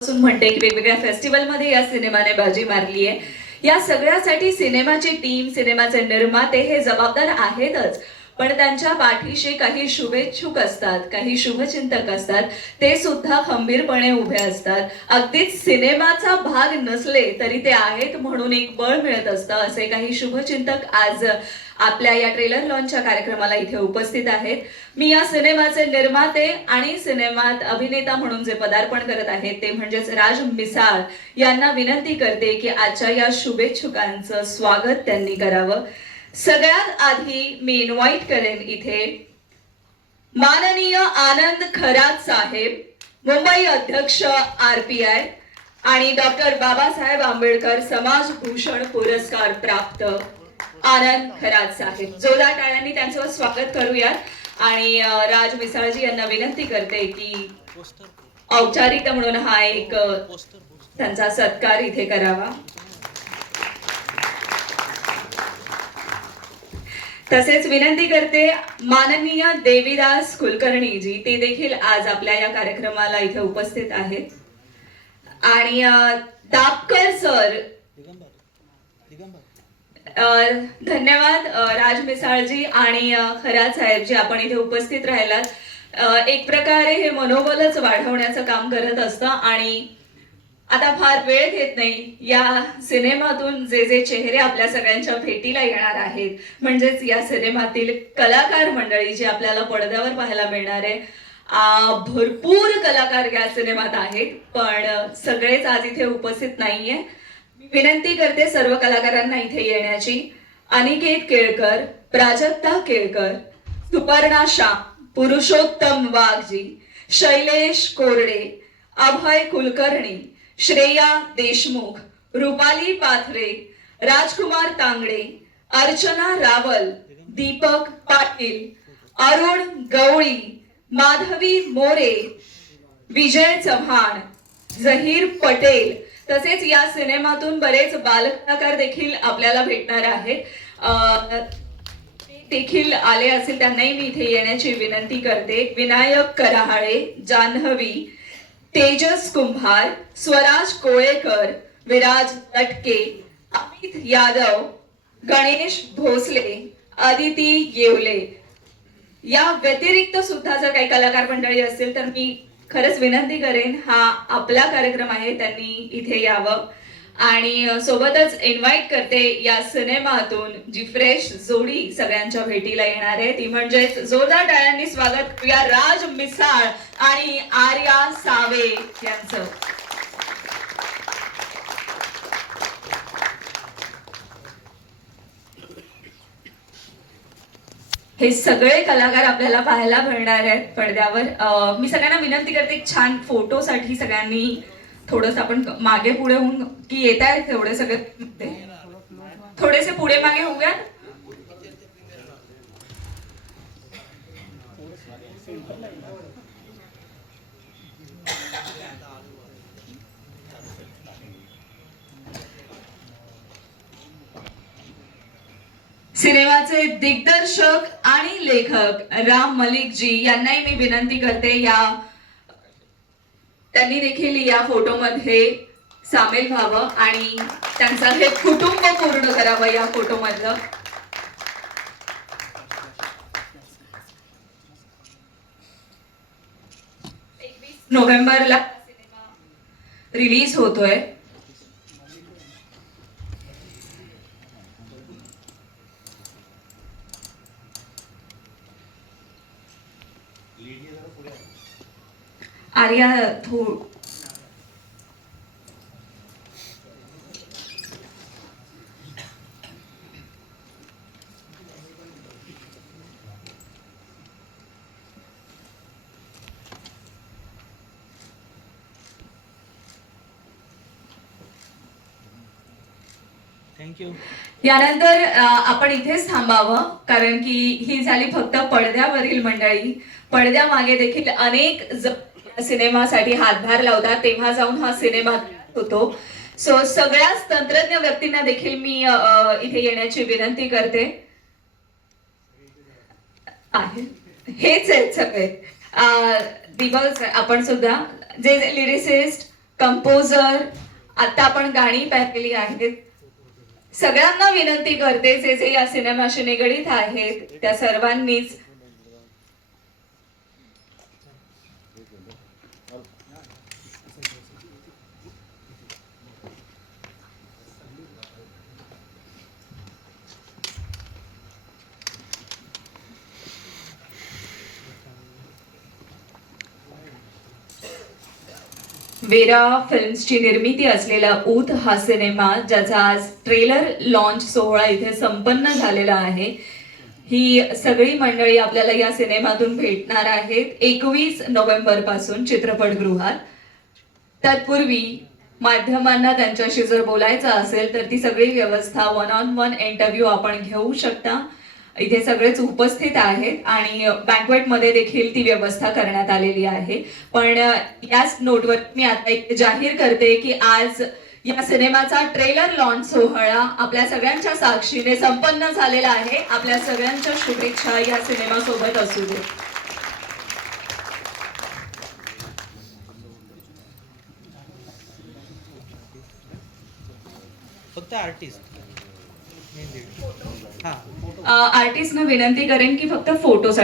पासून म्हणते की वेगवेगळ्या फेस्टिवलमध्ये या सिनेमाने बाजी मारली आहे. या सगळ्यासाठी सिनेमाची टीम सिनेमाचे निर्माते हे जबाबदार आहेतच. पण त्यांच्या पाठीशी काही शुभेच्छुक असतात काही शुभचिंतक असतात. ते सुद्धा खंबीरपणे उभे असतात. अगदीच सिनेमाचा भाग नसले तरी ते आहेत म्हणून एक बळ मिळत असतं असे काही शुभचिंतक आज आपल्या या ट्रेलर लॉन्चच्या कार्यक्रमाला इथे उपस्थित आहेत. मी या सिनेमाचे निर्माते आणि सिनेमात अभिनेता म्हणून जे पदार्पण करत आहेत ते म्हणजेच राज मिसाळ यांना विनंती करते की आजच्या या शुभेच्छुकांचं स्वागत त्यांनी करावं. सगळ्यात आधी मी इन्व्हाइट करेन इथे माननीय आनंद खरात साहेब मुंबई अध्यक्ष आर पी आय आणि डॉक्टर बाबासाहेब आंबेडकर समाज भूषण पुरस्कार प्राप्त आनंद खरात साहेब. जोरदार टाळ्यांनी त्यांचं स्वागत करूयात. आणि राज मिसाळजी यांना विनंती करते की औपचारिक म्हणून हा एक त्यांचा सत्कार इथे करावा. तसेच विनंती करते माननीय देवीदास कुलकर्णी जी ते देखील आज आपल्या या कार्यक्रमाला इथे उपस्थित आहेत. आणि दापकर सर दिगंबर धन्यवाद राज मिसाळजी आणि खरा साहेबजी साहेब आपण इथे उपस्थित राहिलात. एक प्रकारे हे मनोबलच वाढवण्याचं काम करत असतं आणि आता फार वेळ घेत नाही. या सिनेमातून जे जे चेहरे आपल्या सगळ्यांच्या भेटीला येणार आहेत म्हणजेच या सिनेमातील कलाकार मंडळी जी आपल्याला पडद्यावर पाहायला मिळणार आहे भरपूर कलाकार या सिनेमात आहेत पण सगळेच आज इथे उपस्थित नाहीये. विनंती करते सर्व कलाकारांना इथे येण्याची. अनिकेत केळकर प्राजक्ता केळकर सुपर्णा शाम पुरुषोत्तम वाघजी शैलेश कोरडे अभय कुलकर्णी श्रेया देशमुख रुपाली पाथरे राजकुमार तांगडे अर्चना रावल दीपक पाटील अरुण गवळी माधवी मोरे विजय चव्हाण झहीर पटेल तसेच या सिनेमातून बरेच बालकलाकार देखील आपल्याला भेटणार आहेत. देखील आले असेल त्यांनाही मी इथे येण्याची विनंती करते. विनायक कराहाळे जान्हवी तेजस कुंभार स्वराज कोळेकर विराज लटके अमित यादव गणेश भोसले आदिती येवले. या व्यतिरिक्त सुद्धा जर काही कलाकार मंडळी असेल तर मी खरंच विनंती करेन. हा आपला कार्यक्रम आहे त्यांनी इथे यावं. आणि सोबतच इन्व्हाइट करते या सिनेमातून जी फ्रेश जोडी सगळ्यांच्या भेटीला येणार आहे. ती म्हणजेच जोरदार टाळ्यांनी स्वागत. या राज मिसाळ आणि आर्या सावे यांचं. हे सगळे कलाकार आपल्याला पाहायला मिळणार आहेत पडद्यावर. मी सगळ्यांना विनंती करते एक छान फोटोसाठी सगळ्यांनी थोडस आपण मागे पुढे होऊन की येत आहेत तेवढे सगळे. थोडेसे पुढे मागे होऊयात सिनेमाचे दिग्दर्शक आणि लेखक राम मलिक जी यांनाही मी विनंती करते या त्यांनी देखील या फोटोमध्ये सामील व्हावं आणि त्यांचं हे कुटुंब पूर्ण करावं या फोटोमधलं. नोव्हेंबरला सिनेमा रिलीज होतोय. आर्या थो यानंतर आपण इथेच थांबावं कारण की ही झाली फक्त पडद्यावरील मंडळी. पडद्यामागे देखील अनेक ज- सिनेमासाठी हातभार लावतात तेव्हा जाऊन हा सिनेमा होतो. सो सगळ्याच तंत्रज्ञ व्यक्तींना देखील मी इथे येण्याची विनंती करते. आहे. हेच आहेत सगळे. दिवस आपण सुद्धा जे लिरिसिस्ट कंपोजर आता आपण गाणी पाहिलेली आहेत. सगळ्यांना विनंती करते जे जे या सिनेमाशी निगडीत आहेत त्या सर्वांनीच वेरा फिल्म्सची निर्मिती असलेला ऊत हा सिनेमा ज्याचा आज ट्रेलर लॉन्च सोहळा इथे संपन्न झालेला आहे. ही सगळी मंडळी आपल्याला या सिनेमातून भेटणार आहेत एकवीस नोव्हेंबरपासून चित्रपटगृहात. तत्पूर्वी माध्यमांना त्यांच्याशी जर बोलायचं असेल तर ती सगळी व्यवस्था वन ऑन वन इंटरव्ह्यू आपण घेऊ शकता. इथे सगळेच उपस्थित आहेत आणि बँकवेटमध्ये देखील ती व्यवस्था करण्यात आलेली आहे. पण याच नोटवर मी आता एक जाहीर करते की आज या सिनेमाचा ट्रेलर लॉन्च सोहळा आपल्या सगळ्यांच्या साक्षीने संपन्न झालेला आहे. आपल्या सगळ्यांच्या शुभेच्छा या सिनेमासोबत असू दे. फक्त आर्टिस्ट आर्टिस्टनं विनंती करेन की फक्त फोटोसाठी